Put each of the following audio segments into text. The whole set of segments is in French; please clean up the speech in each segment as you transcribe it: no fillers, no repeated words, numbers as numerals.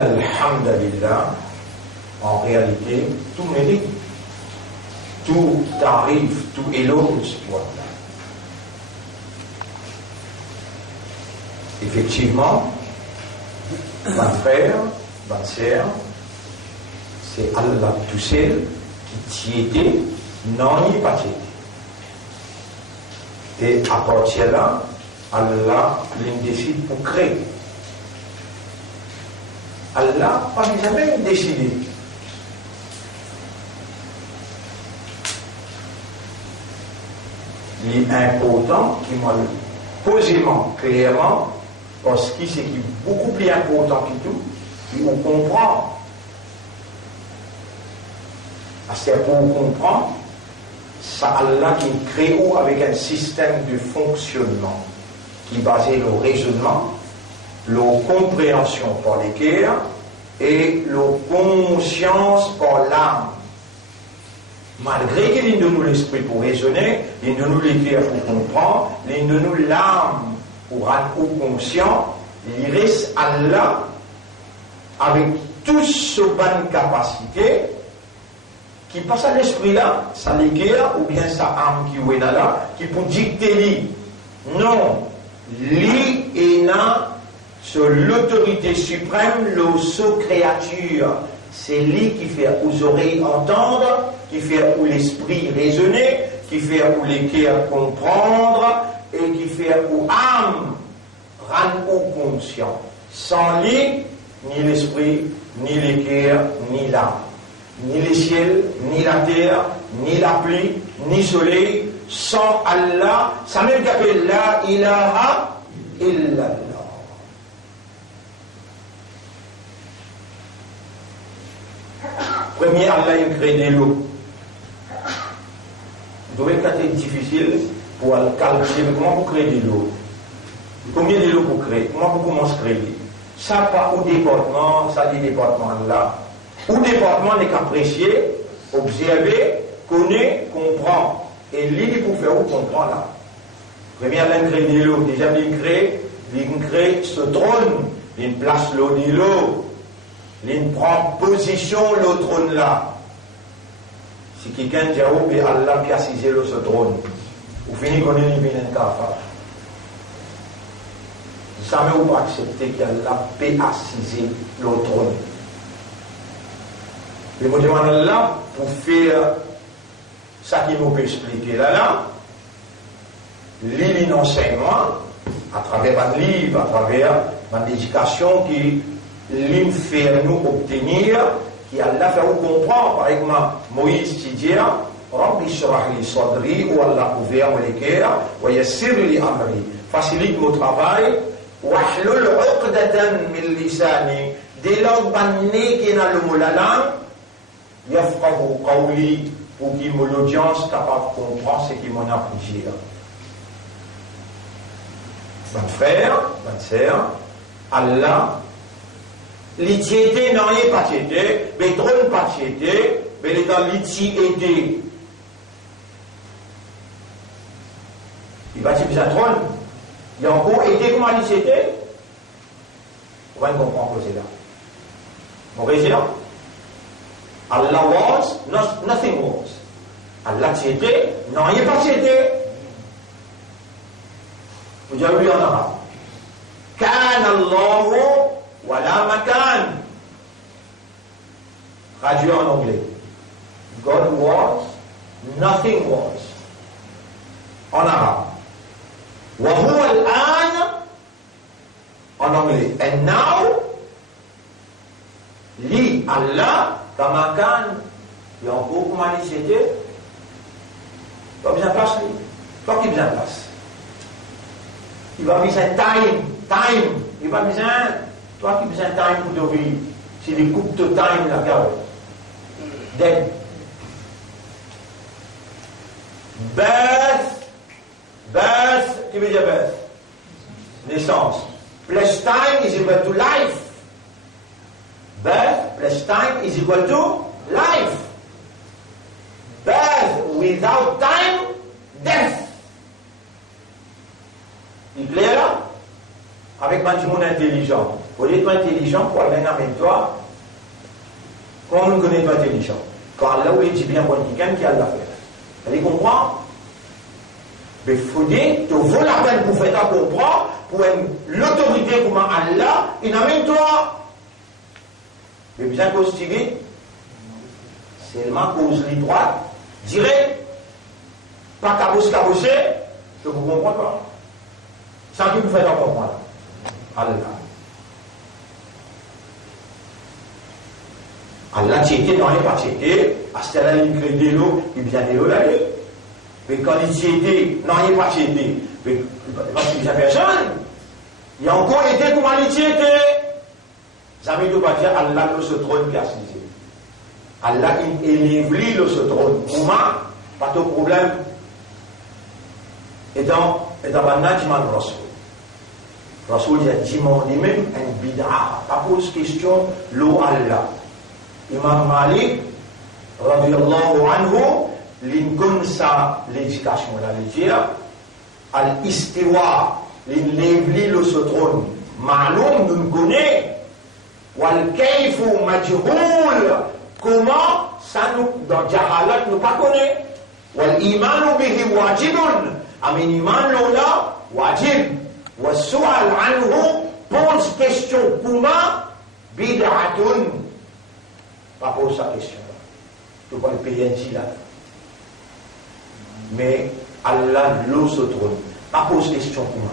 Alhamdulillah, en réalité, tout mérite, tout arrive, tout éloge pour Allah. Effectivement, mon frère, ma sœur, c'est Allah tout seul qui t'y était, non, il pas t'y était. Et à partir de là, Allah décide pour créer. Allah n'a jamais décidé. Il est important qu'il m'a posément, clairement, parce que c'est beaucoup plus important que tout, qu'on comprend. C'est pour comprendre, c'est Allah qui crée avec un système de fonctionnement qui est basé sur le raisonnement, la compréhension par les cœurs et la conscience par l'âme. Malgré qu'il donne nous l'esprit pour raisonner, il donne nous les cœurs pour comprendre, il donne nous l'âme pour rendre conscient, il reste Allah avec toute ce bonne capacité qui passe à l'esprit là, ça les cœurs ou bien sa âme qui est là, qui peut dicter lui. Non, lui est là. Sur l'autorité suprême, le créature, c'est lui qui fait aux oreilles entendre, qui fait aux l'esprit raisonner, qui fait aux les cœurs comprendre, et qui fait aux âmes rendre au conscient. Sans lui, ni l'esprit, ni les cœurs, ni l'âme, ni les ciels, ni la terre, ni la pluie, ni le soleil, sans Allah, ça même qu'appelle la ilaha illallah. Premier, Allah a créé de l'eau. Il doit être difficile pour calculer comment vous créez de l'eau. Combien de l'eau vous créez? Comment vous commencez à créer? Ça pas au département, ça dit département là. Au département n'est qu'apprécier, observer, connaître, comprendre. Et l'idée pour faire comprendre là. Premier, Allah a créé de l'eau. Déjà, il crée ce trône, il place l'eau de l'eau. Il prend position le trône là. Si quelqu'un dit oh, mais Allah qui a assisé le ce trône, vous finissez qu'on est un kafar. Jamais vous pas accepter qu'Allah peut assiser le trône. Je me demande Allah pour faire ça qui nous peut expliquer là, l'enseignement à travers un livre, à travers une éducation qui l'im fait nous obtenir, qui Allah fait nous comprendre. Par exemple, Moïse qui dit Rabbi shrah li sadri, ou Allah ouvert mon cœur, wa yassir li amri, facilite mon travail, wa hlul uqdatan min lisani, dès lors banné qui n'a le mot la langue, yafqahu qawli, pour qu'il me l'audience capable de comprendre ce qui m'en a pu dire. Mon frère, ma sœur, Allah l'itiété n'en est pas tiété, mais trône pas tiété, mais les dans l'itiété. Il va dire que c'est un trône. Il y a encore été comment l'itiété? On va comprendre que c'est là. Mon résident, Allah was, nothing was. Allah tiété, n'en est pas tiété. Vous avez lu en arabe. Kan Allahu Wala makan. Traduit en anglais. God was, nothing was. En arabe. Wa huwa al-an, en anglais. And now, li Allah, kamakan, il y a encore comment il c'était. Pas besoin de place, lui. Toi qui besoin de place. Il va besoin de time. Il va besoin. Toi qui besoin de time pour te vivre, c'est les coupes de time la garde. Then, birth, qui veut dire birth? Naissance. Plus time is equal to life. Birth plus time is equal to life. Birth without time, death. Il est clair là? Avec un monde intelligent. faut être intelligent pour aller en même toi. Comment on ne connaît pas intelligent? Quand Allah dit bien pour quelqu'un qui a l'affaire. Vous comprenez? Mais il faut dire, tu vaut la peine pour faire comprendre, pour l'autorité comme Allah, il en même toi. Mais bien constitué, c'est seulement cause les droites, direct, pas cabosser, je vous comprends pas. Sans qui vous faites comprendre. Allah. Allah t'était dans les parties, à ce là il crée de l'eau, il vient de l'eau là. Mais quand il t'était, non, il n'est pas t'était, parce qu'il n'y a personne, il a encore été comment il t'était. Ça veut tout pas dire Allah le se trône qui a assisé. Allah il élève lui le se trône. Comment? Pas de problème. Et dans Banajman Rasoul. Rasoul il a dit même un bid'a, pas pose question, l'eau Allah. Imam Malik, radiyallahu anhu, l'incon sa l'éducation, la dire, al-istiwa, l'enlève le se trône. Ma'loum, nous connaît, wal kayfu majhoul, comment, ça nous, dans Jahalat, nous pas connaît. Wal imanu bihi wajibun, amin iman l'ola, wajib. Wa su'al anhu, pose question, comment, bid'atun. Pas pose sa question. Tu vois le PNJ là. Mais Allah l'eau se trône. Pas pose question pour moi.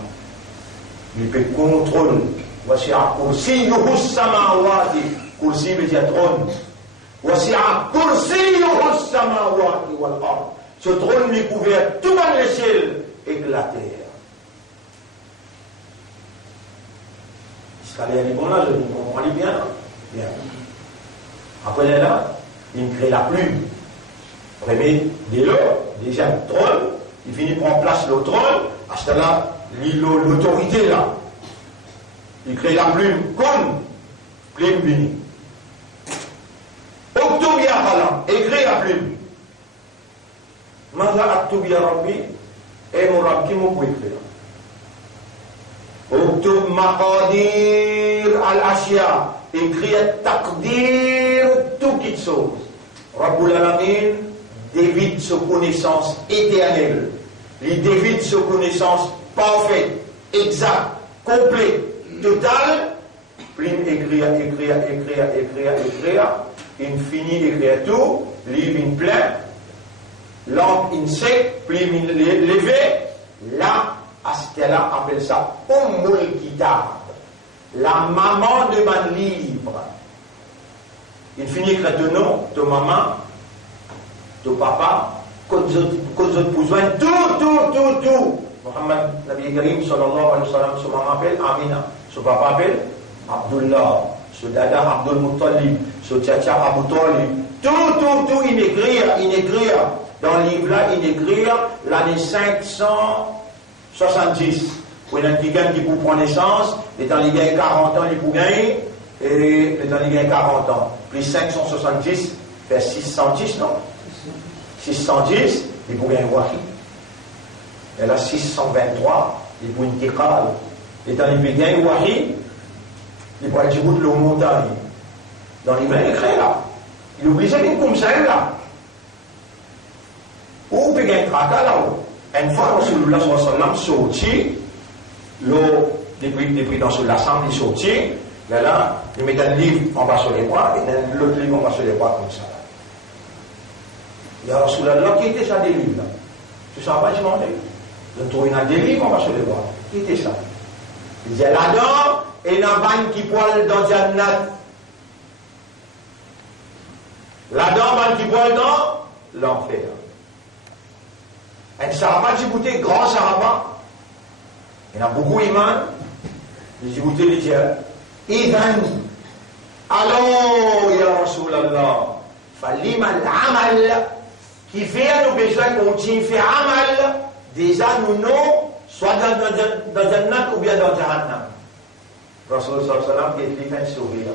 Il peut contrôler. Voici à kursi yuhus samawati. Kursi veut dire trône. Voici à kursi yuhus samawati wal ard. Ce trône lui couvert tout dans le ciel et la terre. Jusqu'à l'époque là, je comprends bien. Bien. Après là, il crée la plume. Premier de l'eau, déjà le trône, il finit par en place le trône, à ce là, l'autorité là. Il crée la plume comme plume bénie. Octobia Khalam, écrit la plume. Maza Octobia Rabbi, et mon Rabbi qui m'a pu écrire. Octob Maqadir al-Ashya, écrit Taqdir, tout qui chose. Rabbul Alamin dévide sa connaissance éternelle. Il dévide sa connaissance parfaite, exacte, complète, totale. Prime écrire, il finit d'écrire tout, livre in plein, lampe in sec, prime levé. Là, Astella appelle ça Ummul Kitab, la maman de mon livre. Il finit d'écrire ton nom, ton maman, ton papa, quand vous avez besoin, tout. Muhammad Nabi Karim sallallahu alayhi wa sallam, son maman appelle Amina, son papa appelle Abdullah, son dada Abdul Muttalib, son tchatcha Abu Talib. Tout, il écrit. Dans le livre là, il écrit l'année 570. Pour un quelqu'un qui peut prendre naissance, et dans les gains 40 ans, il peut gagner, et dans les gains 40 ans. Plus 570, vers 610, non? 610, il peut gagner wahi. Et là, 623, il peut une tiqal. Et dans les gains wahi, il peut aller bout de l'eau montagne. Dans les mains, il crée là. Il est obligé d'être comme ça, là. Ou il peut gagner tracas là-haut. Une fois, Rasulullah sallallahu alayhi wa sallam sorti, l'eau, depuis dans l'assemblée sorti, là, il met un livre en bas sur les bras, et l'autre livre en bas sur les bras comme ça. Il y a Rasulullah, qui était ça des livres là? Tu ne sais pas, je m'en ai. Je trouve des livres en bas sur les bras. Qui était ça? Il dit là-dedans, et la banque qui poêle dans Jannat. Là-dedans, banque qui poêle dans l'enfer. Un saraba djibouté, grand saraba. Il y en a beaucoup, Iman. Les djibouté, les disent Idan, allons, ya Rasulallah, falima l'amal, qui fait à nos besoins qu'on fait amal, déjà nous non, soit dans Jannat ou bien dans Jahannam. Rasulullah sallallahu alayhi wa sallam, qui est fait sourire.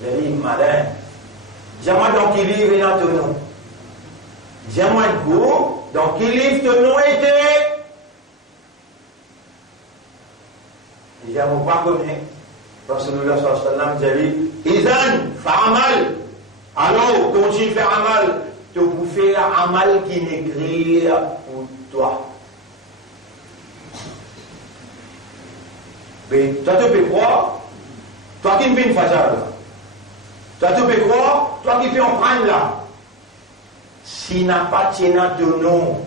Il a dit, malin, dis-moi dans quel livre il a ton nom. Dis-moi go, dans quel livre ton nom était. Il Il dit, on ne pas connaître. Rasulullah sallallahu alayhi wa sallam dit, Idan, fais amal. Alors, continue de faire amal. Tu peux faire amal qui n'écrit pour toi. Mais toi, tu peux croire, toi qui me fais une fajar là. Toi, tu peux croire, toi qui fais en prendre là. S'il n'a pas tenu de nom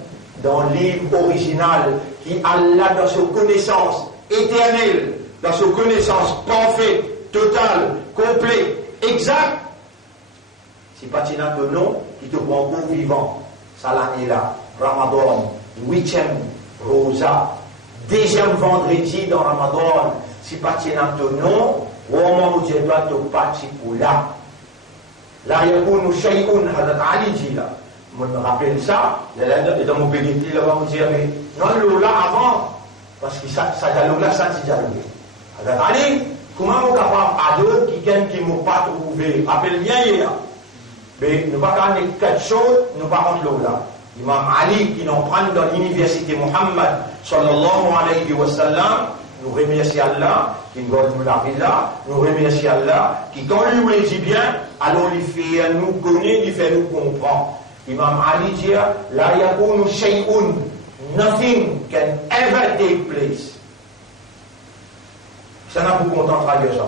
dans le livre original, qui Allah dans sa connaissance éternelle, dans sa connaissance parfaite, totale, complète, exacte, si pas tenu de nom, qui te prend encore vivant, ça l'année là, Ramadan, 8e Rosa, 2e vendredi dans Ramadan, si pas tenu de nom, au moment où tu dois te partir pour là. Là, il y a un shay'un, Hazrat Ali dit là. Moi, je me rappelle ça, et dans mon pays, là, on me dit, mais non, là, avant, parce que ça dialogue là, ça c'est dialogue. Hazrat Ali, comment on est capable à d'autres qui ne m'ont pas trouvé, appelle bien, il est là. Mais nous ne pas faire quelque chose, nous ne pas rentrer là. Imam Ali, qui nous prend dans l'université Muhammad, sallallahu alayhi wa sallam, nous remercions Allah, qui nous donne la vie là, nous remercions Allah, qui quand lui dit bien, alors il fait nous connaître, il fait nous comprendre. Imam Ali dit, la yakunu shay'un, nothing can ever take place. Ça n'a pas content de traduire ça.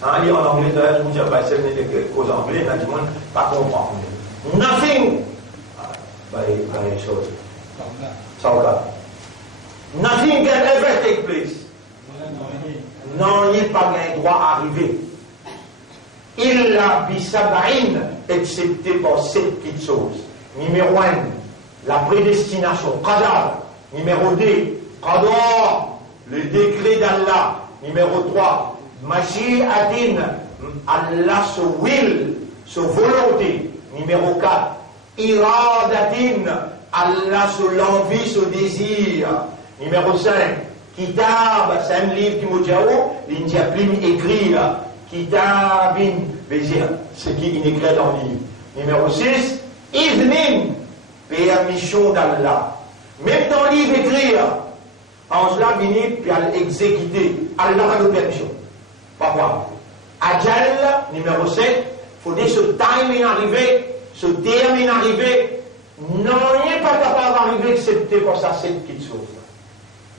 Ça dit en anglais, je vous dis, c'est une cause anglais, il a dit, pas comprendre. Nothing. Ça va. Nothing can ever take place. Non, il n'y a pas un droit à arriver. Il a bisab'in, excepté par 7 petites choses. Numéro 1, la prédestination, qadar. Numéro 2, qadar, le décret d'Allah. Numéro 3, mashi'atin, Allah se will, sa volonté. Numéro 4, iradatin, Allah se l'envie, se désir. Numéro 5, kitab, c'est un livre qui m'a dit, il n'y a plus écrit là. Kitabin, ce qui est écrit dans le livre. Numéro 6, idnin, permission d'Allah. Même dans le livre écrit, en cela, puis à l'exécuter. Allah a de permission. Pourquoi? Ajal, numéro 7, il faut dire ce timing arrivé, ce terme arrivé. Non, il n'est pas capable d'arriver excepté pour ça, 7 petites choses.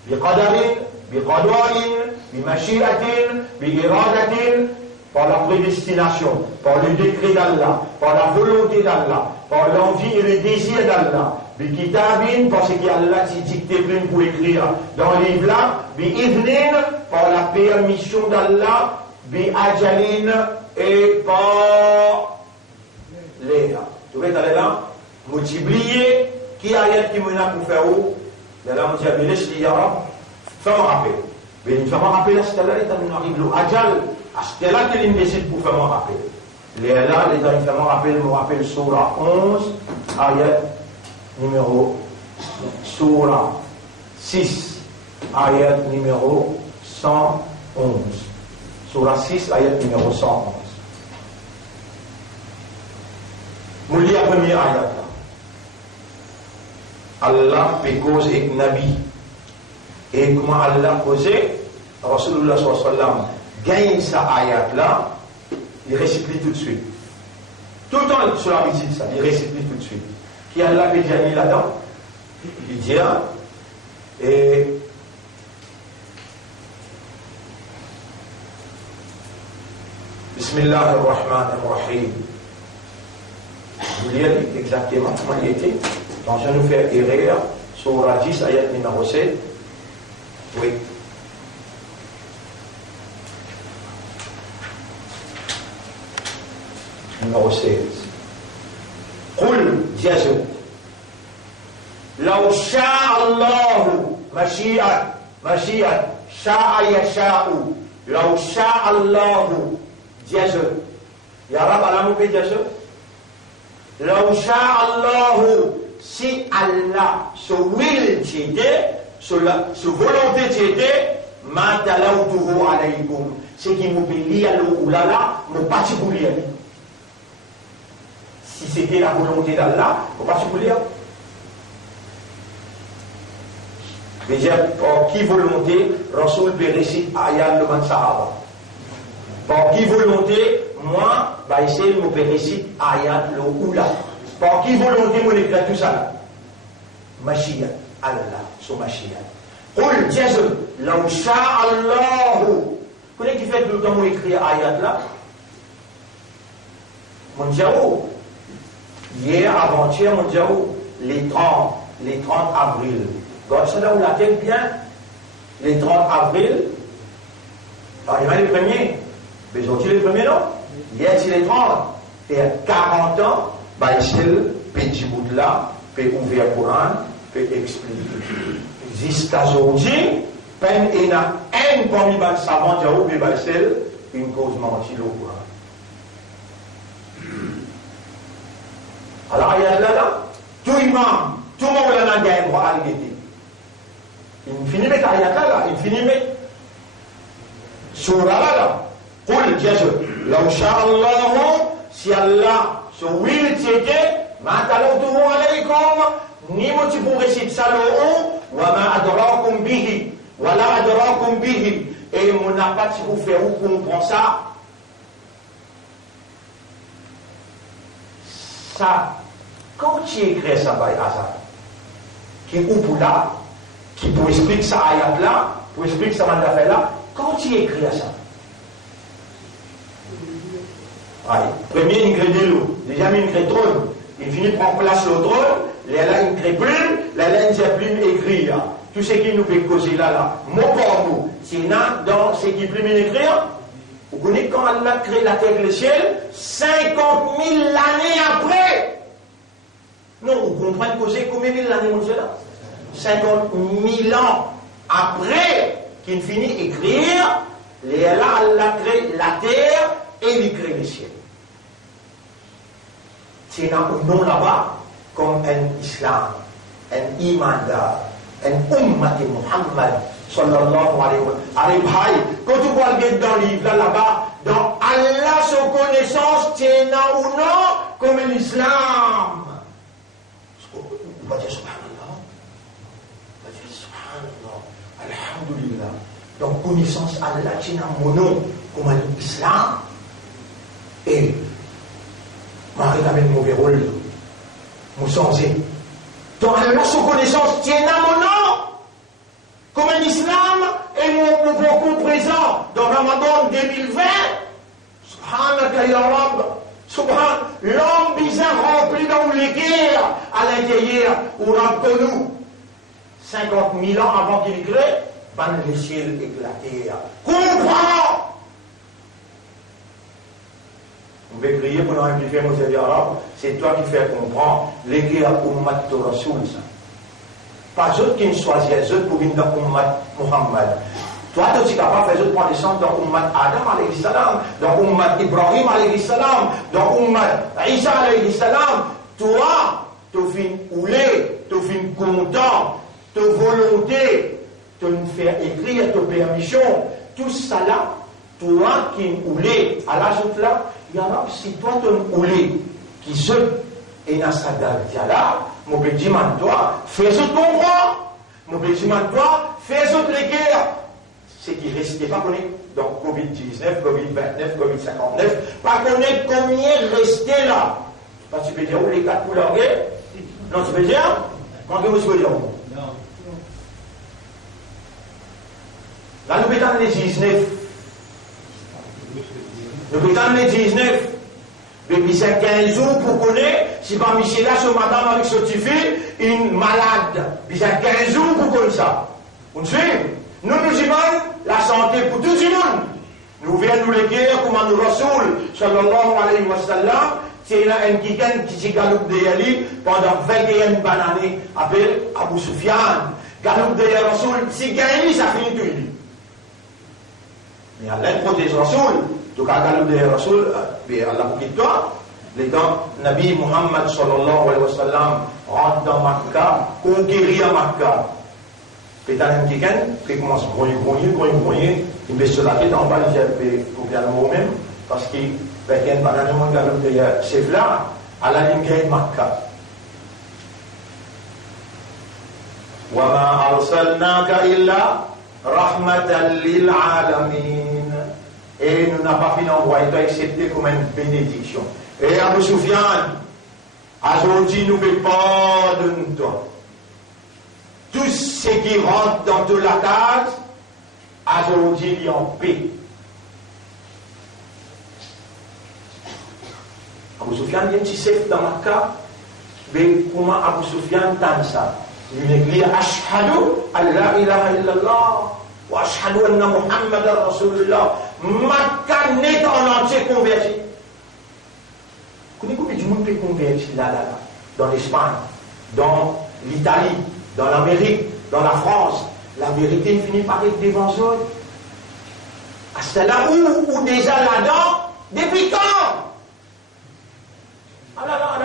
Biqadarin, biqadarin, bimashi'atin, bi'iradatin, par la prédestination, par le décret d'Allah, par la volonté d'Allah, par l'envie et le désir d'Allah, bikitabin, parce qu'Allah s'est dicté plein pour écrire dans le livre là, bi'idnin, par la permission d'Allah, bi'ajalin, et par l'air. Tu vois, t'as là, multiplier, qui a rien qui m'a pour faire où? Là, on dit, mais laisse-le yara, fais-moi rappeler. Mais fais-moi rappeler, à ce là il arrive le ajal. C'est là qu'il décide pour faire mon rappel. Là, les gens font mon rappel Surah 11, ayat numéro Surah 6, ayat numéro 111. Surah 6, ayat numéro 111. Nous lisons la première ayat. Allah fait cause avec Nabi. Et comment Allah causait, Rasulullah sallallahu alayhi wa sallam, gagne sa ayat là, il réciplie tout de suite. Tout le temps sur la visite, ça, il réciplie tout de suite. Qui a la déjà mis là-dedans? Il dit, et Bismillah ar-Rahman ar-Rahim. Vous lire exactement comment il était. Donc je nous fais erreur, Surah 10, ayat numéro 7. Oui. Numéro 16. قل جزت لو شاء الله مشيئة شاء يشاء لو شاء الله جزت يا رب على مو جزت لو شاء الله si Allah se will t'aider se volonté t'aider ma talawtuhu alaykum ce qui m'oublie à l'oulala mon particulier. Si c'était la volonté d'Allah, il ne faut pas se boulir. Déjà, par qui volonté, Rasoul peut réciter ayat devant Sahaba. Par qui volonté, moi, bah, essayer de me réciter ayat le oula. Par qui volonté, moi, écrit tout ça. Mashiach, Allah, son Mashiach. Qul Jésus, law sha'a Allahu. Vous connaissez qui fait tout le temps où écrit ayat là? Mon Dieu, hier, avant-hier, mon Dieu, les 30 avril. Donc, c'est là où la tête bien, les 30 avril, alors, il y a les premiers. Mais ils ont les premiers, non? Hier, c'est les 30. Et à 40 ans, bah, ici, le petit bout de là, peut ouvrir le Coran, peut expliquer. Jusqu'à aujourd'hui, peine et n'a un parmi les savants, mais c'est une cause mentie au Coran. Alors, il y a là, tout imam, tout le monde là, il y a un droit à l'égalité. Il finit avec ayat là, il finit avec surah là. Qul Jésus, law sha'a Allahu, si Allah se will t'était, ma talawtuhu alaykum, ni mo tu pour réciter ça le wa ma adrakum bihi, wa la adrakum bihi, et mon n'a pas si vous faire où comprend ça. Ça, quand tu écris ça by hasard, qui est où pour là, qui pour expliquer ça ayat là, pour expliquer ça mandat là, quand tu écris ça, premier ingrédient, déjà mis une trône, il finit par prendre place le trône, là il crée plume, là il ne plume écrire. Tout ce qui nous fait causer là, mot par mot, c'est dans ce qui plume écrire. Vous connaissez quand Allah a créé la terre et le ciel, 50 000 années après. Non, vous comprenez causer combien de mille années, mon Dieu là? 50 000 ans après qu'il finit d'écrire, là Allah a créé la terre et il crée le ciel. C'est un nom là-bas comme un islam, un imandar, un ummat de Muhammad sallallahu alayhi wa sallam. Quand tu vois dans le livre là-bas, dans Allah son connaissance, c'est un ou non comme l'islam. On va dire subhanallah. On va dire subhanallah. Alhamdulillah. Donc connaissance Allah, c'est un mono comme l'islam. Et Marie a même mauvais rôle. Nous sommes donc Allah son connaissance tient à mon nom comme un islam et mon beaucoup présent dans Ramadan 2020. Subhanaka ya Rabb. Subhan, l'homme bizarre rempli dans les guerres à l'intérieur où on connu 50 000 ans avant qu'il crée, van le ciel éclater. Comprends! On va crier pour amplifier nos amis arabes, c'est toi qui fais comprendre les guerres Ummat de Rasoul. Pas eux qui ne choisissent, eux pour venir dans Ummat Muhammad. Toi, tu es aussi capable de faire eux prendre descendre dans Ummat Adam alayhi salam, dans Ummat Ibrahim alayhi salam, dans Ummat Isa alayhi salam. Toi, tu finis oulé, tu finis content, ta volonté, tu nous faire écrire, ta permission, tout ça là, toi qui oulé à la joute là, il y en a, si toi tu oulé, qui se et dans sa là, mon petit toi, fais-le comprendre, mon petit toi, fais-le les guerres. C'est qui restait pas connaître donc Covid-19, Covid-29, Covid-59, pas connaître combien restait là. Parce que tu peux dire où les 4 couleurs guerre? Non, tu peux dire? Comment que vous pouvez dire? Non. Là, nous mettons les 19. Nous mettons les 19. Depuis 15 jours pour connaître, si pas Michel là, ce madame avec ce petit fils, une malade. Puis 15 jours pour connaître ça. Vous suivez? Nous nous disons la santé pour tout le monde. Nous venons nous les guerres comme nous Rasoul, sallallahu alayhi wa sallam, c'est là un qui galoupe de Yali pendant 21 années, appelé Abu Sufyan. Galoupe de Rasoul, si gagné, ça finit tout. Mais Allah protège Rasoul. Donc, à galoupe de Rasoul, Allah pour toi, les temps, Nabi Muhammad sallallahu alayhi wa sallam rentre dans Makkah, conquérir Makkah. Pétan quelqu'un qui commence à gagner, il met sur la tête en bas, il dit pour bien le mot même, parce qu'il y a un banane de galoupe de chef là, à la ligne de Makkah. وَمَا أَرْسَلْنَاكَ إِلَّا رَحْمَةً لِلْعَالَمِينَ. Et nous n'avons pas fini d'envoyer toi excepté comme une bénédiction. Et Abu Sufyan, aujourd'hui nous fait pardonne-toi. Tout ce qui rentre dans toute la case, aujourd'hui il est en paix. Abu Sufyan vient de se dans Makkah, mais comment Abu Sufyan tente ça? Il dit Ashhadu an la ilaha illallah wa ashhadu anna Muhammadan Rasulullah. Makkah net en entier converti. Combien de monde peut convertir là, dans l'Espagne, dans l'Italie, dans l'Amérique, dans la France? La vérité finit par être devant eux. C'est là où déjà là-dedans, depuis quand? Alors,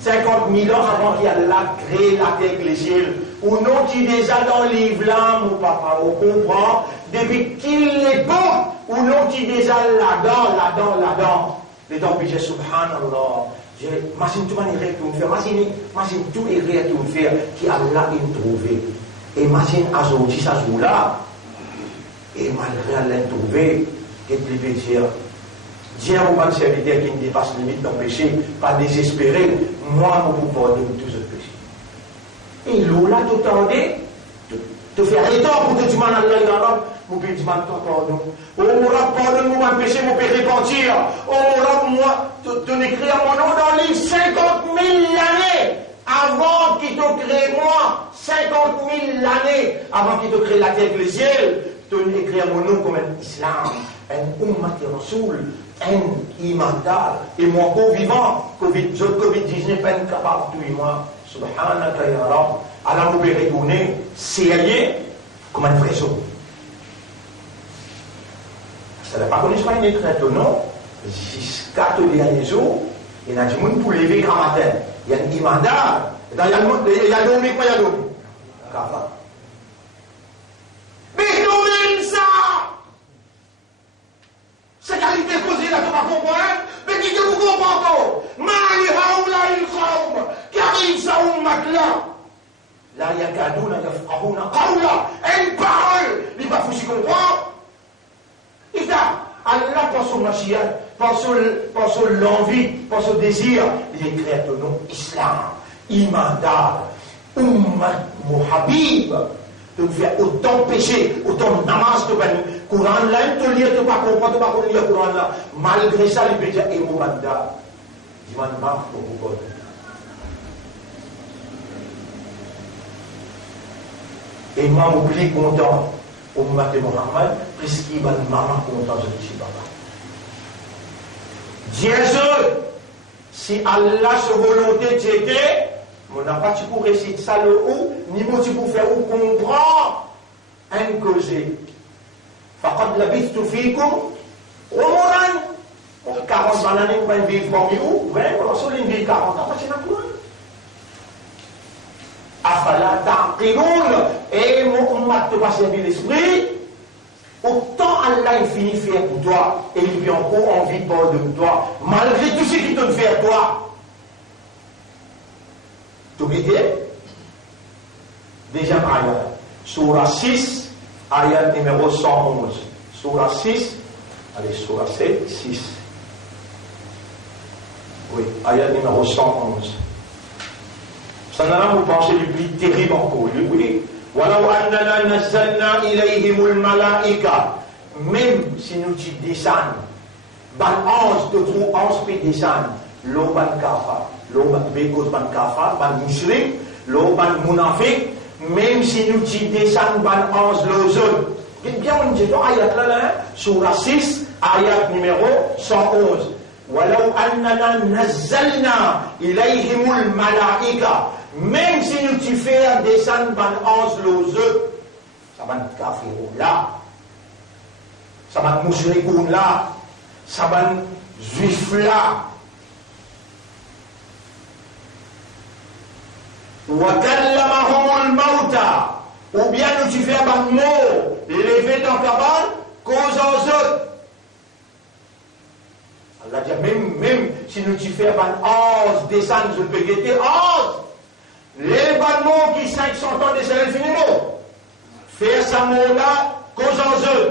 50 000 ans avant qu'il y ait la créé la terre et les cieux, ou non qui déjà dans le livre là, mon papa, on comprend, depuis qu'il est bon, ou non qui déjà là-dedans, les dents puis j'ai subhanallah, imagine tout manière tout faire, imagine tout erreur tout faire, qui Allah est trouvé. Imagine aujourd'hui ça joue là, et malgré Allah trouvé, qu'est-ce qu'il veut dire? Dieu a un serviteur qui ne dépasse les limites d'un péché, pas désespéré, moi, je peux pardonner tous les péchés. Et là, tout tendait, te faire l'étang pour te demander à Allah, vous pouvez demander ton pardon. Oh, Rab, pardonne-moi mon péché, mon père repentir. Oh, Rab, moi, te n'écrire mon nom dans le livre 50 000 années avant qu'il te crée moi, 50 000 années avant qu'il te crée la terre et le ciel, te n'écrire mon nom comme un islam, un ummat rasoul, un imantal, et moi, co-vivant, Covid-19, pas capable de tout, moi, subhanaka ya Rab, Allah vous peut retourner, sérieux, comme un vrai saut. Ça n'a pas connu pas une écrite, non? Jusqu'à tous les derniers jours, il y a des gens pour lever grand matin. Il y a un imantal, il y a l'homme, il y a l'homme. Mais nous-mêmes, ça! Cette qualité posée là, tu vas comprendre, mais qui que vous comprenez? Mali haoula il khaoum, car ça ou matla. La yakadouna yafqahouna qawla, une parole, il va fouiller comprendre. Et là, Allah par son machia, par son l'envie, par son désir, il écrit ton nom Islam, Imandal, Ummat Muhabib. De faire autant péché, autant namas de ben Coran là, tu lire, tu pas comprendre, tu pas lire le Coran là. Malgré ça, il peut dire et Moumanda. Il m'a demandé pour vous. Et moi, m'oublie content, au Moumad de Mohammed, puisqu'il va maman content de ici papa. Dieu, si Allah se volonté t'était, on n'a pas tu pour réciter ça le ou, ni moi tu pour faire ou comprendre un causé. Faqad labithtu fikum umuran. 40 années pour une vivre parmi vous, on sur une vie 40 ans, c'est naturel. Afala ta'qilun, et mon ummat te va servir l'esprit. Autant Allah est fini faire pour toi, et il vient encore envie de parler de toi, malgré tout ce qu'il te fait à toi. Tu m'aides? Deuxième ayat. Surah 6, ayat numéro 111. Surah 6, allez, Surah 7, 6. Oui, ayat numéro 111. Ça n'a pas vous pensez du plus terrible encore. Oui. Walau annana nazzalna ilayhimul malaika. Même si nous t'y descendons, ban 11, de vous 11 peut descendre, l'eau ban kafa. L'eau bécause ban kafar, ban mushrik, l'eau ban munafik, même si nous t'y descendons ban 11 l'eau autres. Bien, on dit, ayat là, surah 6, ayat numéro 111. Walau annana nazzalna ilayhimul malaika. Même si nous t'y faisons descendre ban 11 l'eau autres, ça ban kafirou là, ça ban mushrikoun là, ça ban juif là. وَكَلَّمَهُمُ الْمَوْتَى. Ou bien nous tu fais un mot, lever dans cabane, cause aux autres. Allah dit même si nous tu fais un 11 descendre, je peux guetter 11. pas de mots qui 500 ans des infiniment. Faire sa mot-là, cause en eux.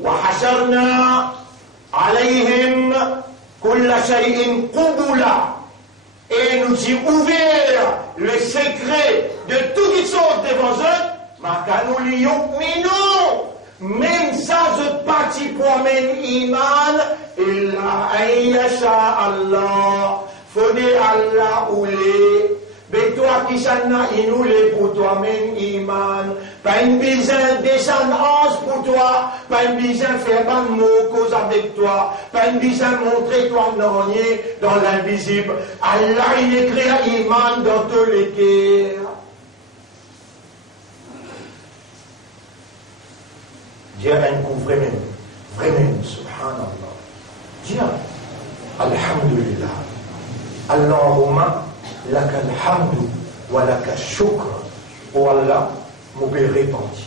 وحشرنا عليهم كل شيء قبلا. Et nous y ouvert le secret de tout qui sont devant eux. Makanou liyukminu. Même ça, je partis pour men iman. Illa ayyasha Allah. Fode Allah ou les. Mais toi qui s'en a inoué pour toi-même, Iman, pas une besoin descendance pour toi, pas une besoin faire pas de mots cause avec toi, pas une besoin montrer toi dernier dans l'invisible. Allah, il écrit Iman dans tous les cœurs. Dieu a un coup vraiment, subhanallah. Dieu, alhamdulillah, Allahumma, laka alhamdu wa laka shukr. Oh Allah, mon père repentir.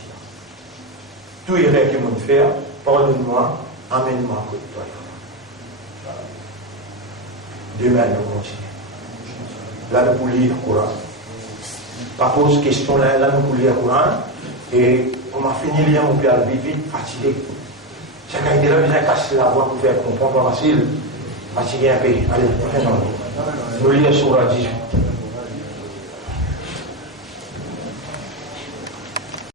Tout erreur que mon faire, pardonne-moi, amène-moi à côté de toi. Demain, nous continuons. Là, nous pouvons lire le Coran. Par pose question là, nous pouvons lire le Coran. Et on m'a fini de lire mon père vite, fatigué. Chacun était là, il a cassé la voix pour faire comprendre, pas facile. Fatigué un peu. Allez, nous lisons sur la 18.